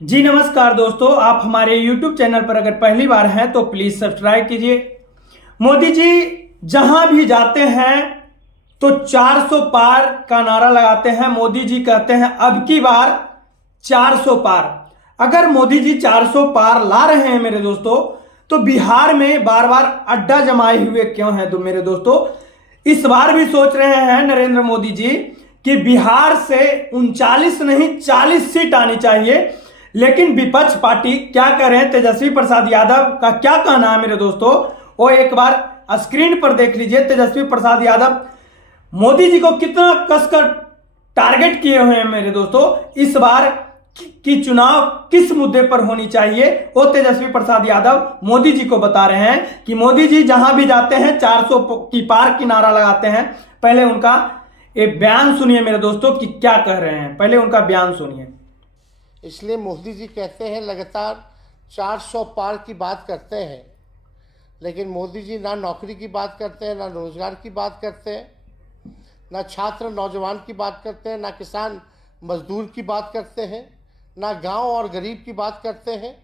जी नमस्कार दोस्तों, आप हमारे YouTube चैनल पर अगर पहली बार हैं तो प्लीज सब्सक्राइब कीजिए। मोदी जी जहां भी जाते हैं तो 400 पार का नारा लगाते हैं। मोदी जी कहते हैं अब की बार 400 पार। अगर मोदी जी 400 पार ला रहे हैं मेरे दोस्तों, तो बिहार में बार बार अड्डा जमाए हुए क्यों हैं? तो मेरे दोस्तों, इस बार भी सोच रहे हैं नरेंद्र मोदी जी कि बिहार से 39 नहीं 40 सीट आनी चाहिए। लेकिन विपक्ष पार्टी क्या कर रहे हैं? तेजस्वी प्रसाद यादव का क्या कहना है मेरे दोस्तों, वो एक बार स्क्रीन पर देख लीजिए। तेजस्वी प्रसाद यादव मोदी जी को कितना कसकर टारगेट किए हुए हैं मेरे दोस्तों। इस बार की चुनाव किस मुद्दे पर होनी चाहिए, वो तेजस्वी प्रसाद यादव मोदी जी को बता रहे हैं कि मोदी जी जहां भी जाते हैं 400 की पार की नारा लगाते हैं। पहले उनका एक बयान सुनिए मेरे दोस्तों कि क्या कह रहे हैं। पहले उनका बयान सुनिए। इसलिए मोदी जी कहते हैं लगातार 400 पार की बात करते हैं, लेकिन मोदी जी ना नौकरी की बात करते हैं, ना रोजगार की बात करते हैं, ना छात्र नौजवान की बात करते हैं, ना किसान मजदूर की बात करते हैं, ना गांव और गरीब की बात करते हैं।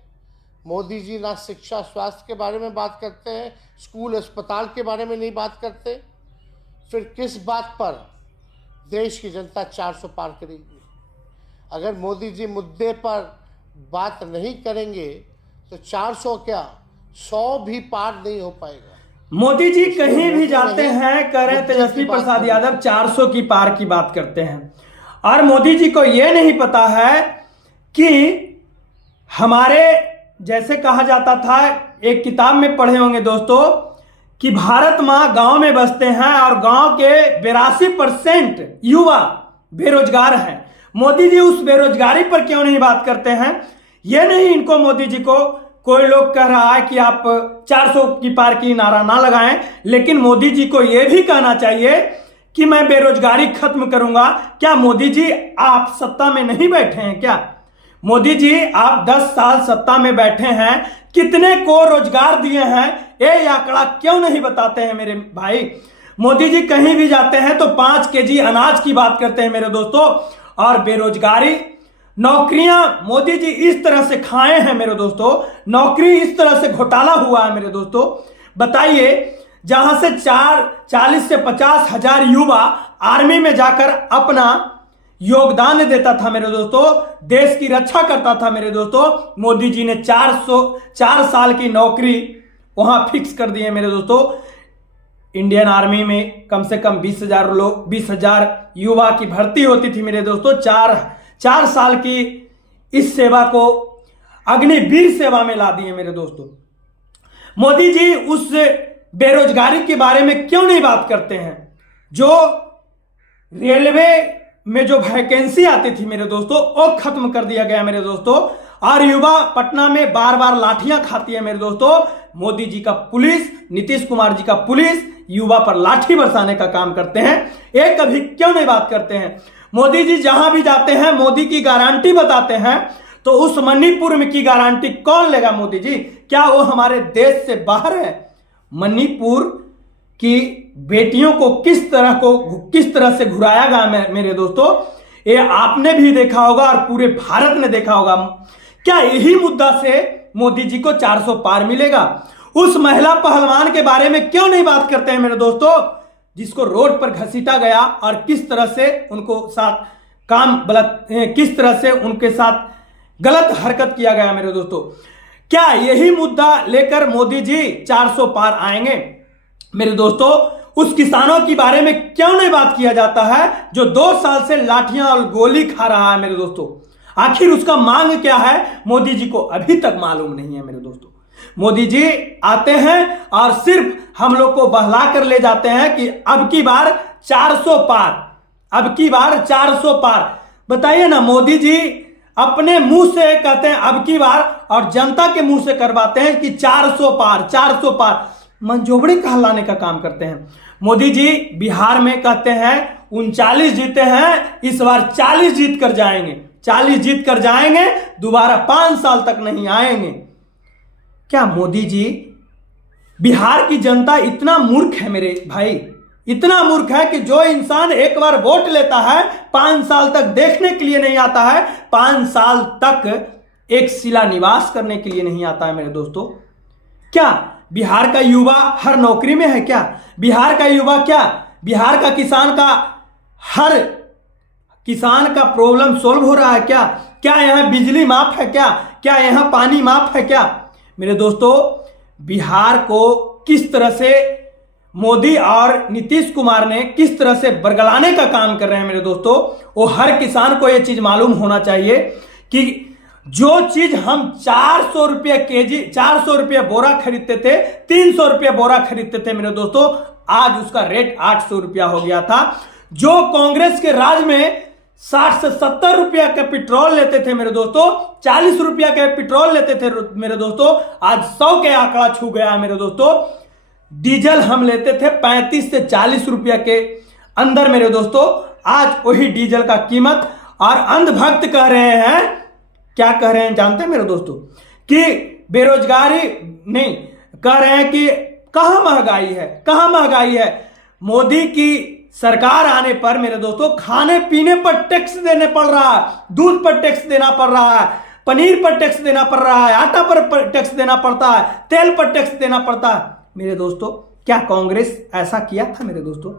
मोदी जी ना शिक्षा स्वास्थ्य के बारे में बात करते हैं, स्कूल अस्पताल के बारे में नहीं बात करते। फिर किस बात पर देश की जनता 400 पार करेगी? अगर मोदी जी मुद्दे पर बात नहीं करेंगे तो 400 क्या 100 भी पार नहीं हो पाएगा। मोदी जी कहीं भी जाते हैं, कह रहे हैं तेजस्वी प्रसाद यादव 400 की पार की बात करते हैं। और मोदी जी को यह नहीं पता है कि हमारे जैसे कहा जाता था, एक किताब में पढ़े होंगे दोस्तों, कि भारत माँ गांव में बसते हैं और गांव के 82% युवा बेरोजगार हैं। मोदी जी उस बेरोजगारी पर क्यों नहीं बात करते हैं? यह नहीं इनको मोदी जी को कोई लोग कह रहा है कि आप 400 की पार की नारा ना लगाएं, लेकिन मोदी जी को यह भी कहना चाहिए कि मैं बेरोजगारी खत्म करूंगा। क्या मोदी जी आप सत्ता में नहीं बैठे हैं क्या? मोदी जी आप 10 साल सत्ता में बैठे हैं, कितने को रोजगार दिए हैं? ये आंकड़ा क्यों नहीं बताते हैं मेरे भाई? मोदी जी कहीं भी जाते हैं तो 5 केजी अनाज की बात करते हैं मेरे दोस्तों। और बेरोजगारी, नौकरियां मोदी जी इस तरह से खाए हैं मेरे दोस्तों, नौकरी इस तरह से घोटाला हुआ है मेरे दोस्तों। बताइए, जहां से 40 से 50 हजार युवा आर्मी में जाकर अपना योगदान देता था मेरे दोस्तों, देश की रक्षा करता था मेरे दोस्तों, मोदी जी ने 4 साल की नौकरी वहां फिक्स कर दी है मेरे दोस्तों। इंडियन आर्मी में कम से कम 20,000 युवा की भर्ती होती थी मेरे दोस्तों। 4 साल की इस सेवा को अग्निवीर सेवा में ला दिए मेरे दोस्तों। मोदी जी उस बेरोजगारी के बारे में क्यों नहीं बात करते हैं? जो रेलवे में जो वैकेंसी आती थी मेरे दोस्तों, वो खत्म कर दिया गया मेरे दोस्तों। और युवा पटना में बार बार लाठियां खाती है मेरे दोस्तों। मोदी जी का पुलिस, नीतीश कुमार जी का पुलिस युवा पर लाठी बरसाने का काम करते हैं। एक कभी क्यों नहीं बात करते हैं? मोदी जी जहां भी जाते हैं मोदी की गारंटी बताते हैं, तो उस मणिपुर में की गारंटी कौन लेगा? मोदी जी क्या वो हमारे देश से बाहर है? मणिपुर की बेटियों को किस तरह से घुराया गया मेरे दोस्तों, ये आपने भी देखा होगा और पूरे भारत ने देखा होगा। क्या यही मुद्दा से मोदी जी को 400 पार मिलेगा? उस महिला पहलवान के बारे में क्यों नहीं बात करते हैं मेरे दोस्तों, जिसको रोड पर घसीटा गया और किस तरह से किस तरह से उनके साथ गलत हरकत किया गया मेरे दोस्तों। क्या यही मुद्दा लेकर मोदी जी 400 पार आएंगे मेरे दोस्तों? उस किसानों के बारे में क्यों नहीं बात किया जाता है, जो 2 साल से लाठियां और गोली खा रहा है मेरे दोस्तों? आखिर उसका मांग क्या है? मोदी जी को अभी तक मालूम नहीं है मेरे दोस्तों। मोदी जी आते हैं और सिर्फ हम लोग को बहला कर ले जाते हैं कि अब की बार 400 पार, अब की बार 400 पार। बताइए ना, मोदी जी अपने मुंह से कहते हैं अब की बार, और जनता के मुंह से करवाते हैं कि 400 पार 400 पार। मंजोबड़ी कहलाने का काम करते हैं। मोदी जी बिहार में कहते हैं 39 जीते हैं, इस बार 40 जीत कर जाएंगे, 40 जीत कर जाएंगे, दोबारा 5 साल तक नहीं आएंगे। क्या मोदी जी, बिहार की जनता इतना मूर्ख है मेरे भाई, इतना मूर्ख है कि जो इंसान एक बार वोट लेता है 5 साल तक देखने के लिए नहीं आता है, 5 साल तक एक शिलान्यास करने के लिए नहीं आता है मेरे दोस्तों? क्या बिहार का युवा हर नौकरी में है क्या? बिहार का युवा क्या बिहार का किसान का हर किसान का प्रॉब्लम सॉल्व हो रहा है क्या? क्या यहाँ बिजली माफ है क्या? क्या यहाँ पानी माफ है क्या? मेरे दोस्तों, बिहार को किस तरह से मोदी और नीतीश कुमार ने किस तरह से बरगलाने का काम कर रहे हैं मेरे दोस्तों, वो हर किसान को यह चीज मालूम होना चाहिए कि जो चीज हम 400 रुपये केजी 400 रुपये बोरा खरीदते थे, 300 रुपये बोरा खरीदते थे मेरे दोस्तों, आज उसका रेट 800 रुपया हो गया था। जो कांग्रेस के राज में 60 से 70 रुपया के पेट्रोल लेते थे मेरे दोस्तों, 40 रुपया के पेट्रोल लेते थे मेरे दोस्तों, आज 100 के आंकड़ा छू गया है मेरे दोस्तों। डीजल हम लेते थे 35 से 40 रुपया के अंदर मेरे दोस्तों, आज वही डीजल का कीमत, और अंधभक्त कह रहे हैं, क्या कह रहे हैं जानते हैं मेरे दोस्तों, कि बेरोजगारी नहीं, कह रहे हैं कि कहां महंगाई है, कहां महंगाई है। मोदी की सरकार आने पर मेरे दोस्तों खाने पीने पर टैक्स देने पड़ रहा है, दूध पर टैक्स देना पड़ रहा है, पनीर पर टैक्स देना पड़ रहा है, आटा पर टैक्स देना पड़ता है, तेल पर टैक्स देना पड़ता है मेरे दोस्तों। क्या कांग्रेस ऐसा किया था मेरे दोस्तों?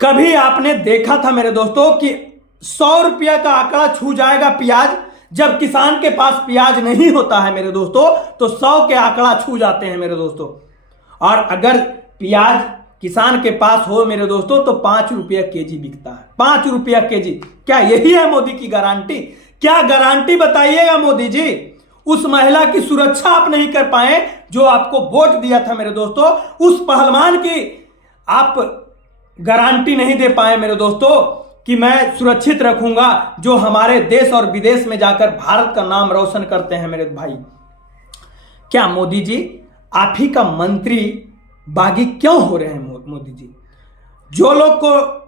कभी आपने देखा था मेरे दोस्तों कि 100 रुपया का आंकड़ा छू जाएगा प्याज? जब किसान के पास प्याज नहीं होता है मेरे दोस्तों, तो 100 के आंकड़ा छू जाते हैं मेरे दोस्तों। और अगर प्याज किसान के पास हो मेरे दोस्तों, तो 5 रुपया केजी बिकता है, 5 रुपया केजी। क्या यही है मोदी की गारंटी? क्या गारंटी बताइएगा मोदी जी? उस महिला की सुरक्षा आप नहीं कर पाए जो आपको वोट दिया था मेरे दोस्तों, उस पहलवान की आप गारंटी नहीं दे पाए मेरे दोस्तों कि मैं सुरक्षित रखूंगा, जो हमारे देश और विदेश में जाकर भारत का नाम रोशन करते हैं मेरे भाई। क्या मोदी जी आप ही का मंत्री बागी क्यों हो रहे हैं मोदी जी? जो लोग को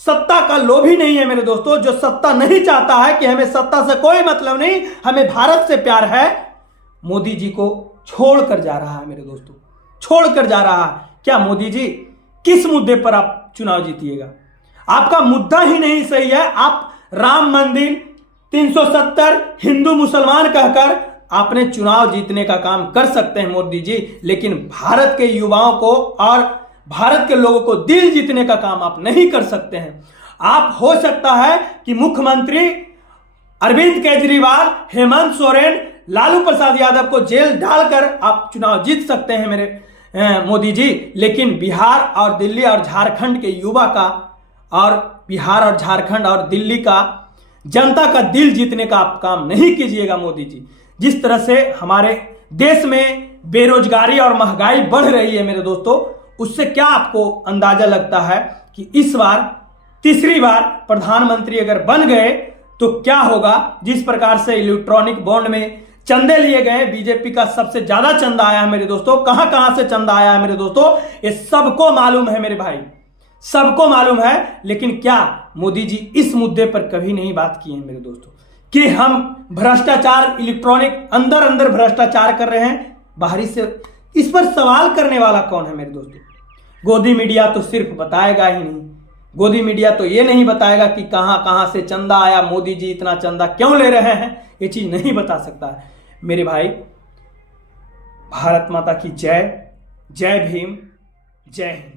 सत्ता का लोभ ही नहीं है मेरे दोस्तों, जो सत्ता नहीं चाहता है कि हमें सत्ता से कोई मतलब नहीं, हमें भारत से प्यार है, मोदी जी को छोड़कर जा रहा है मेरे दोस्तों, छोड़कर जा रहा है। क्या मोदी जी किस मुद्दे पर आप चुनाव जीतिएगा? आपका मुद्दा ही नहीं सही है। आप राम मंदिर 370 हिंदू मुसलमान कहकर आपने चुनाव जीतने का काम कर सकते हैं मोदी जी, लेकिन भारत के युवाओं को और भारत के लोगों को दिल जीतने का काम आप नहीं कर सकते हैं। आप हो सकता है कि मुख्यमंत्री अरविंद केजरीवाल, हेमंत सोरेन, लालू प्रसाद यादव को जेल डालकर आप चुनाव जीत सकते हैं मेरे मोदी जी, लेकिन बिहार और दिल्ली और झारखंड के युवा का, और बिहार और झारखंड और दिल्ली का जनता का दिल जीतने का आप काम नहीं कीजिएगा मोदी जी। जिस तरह से हमारे देश में बेरोजगारी और महंगाई बढ़ रही है मेरे दोस्तों, उससे क्या आपको अंदाजा लगता है कि इस बार तीसरी बार प्रधानमंत्री अगर बन गए तो क्या होगा? जिस प्रकार से इलेक्ट्रॉनिक बॉन्ड में चंदे लिए गए, बीजेपी का सबसे ज्यादा चंदा आया है मेरे दोस्तों, कहां कहां से चंदा आया है मेरे दोस्तों, ये सबको मालूम है मेरे भाई, सबको मालूम है। लेकिन क्या मोदी जी इस मुद्दे पर कभी नहीं बात की है मेरे दोस्तों कि हम भ्रष्टाचार, इलेक्ट्रॉनिक अंदर अंदर भ्रष्टाचार कर रहे हैं, बाहरी से इस पर सवाल करने वाला कौन है मेरे दोस्तों? गोदी मीडिया तो सिर्फ बताएगा ही नहीं, गोदी मीडिया तो ये नहीं बताएगा कि कहां कहां से चंदा आया, मोदी जी इतना चंदा क्यों ले रहे हैं, ये चीज नहीं बता सकता है मेरे भाई। भारत माता की जय, जय भीम, जय हिंद।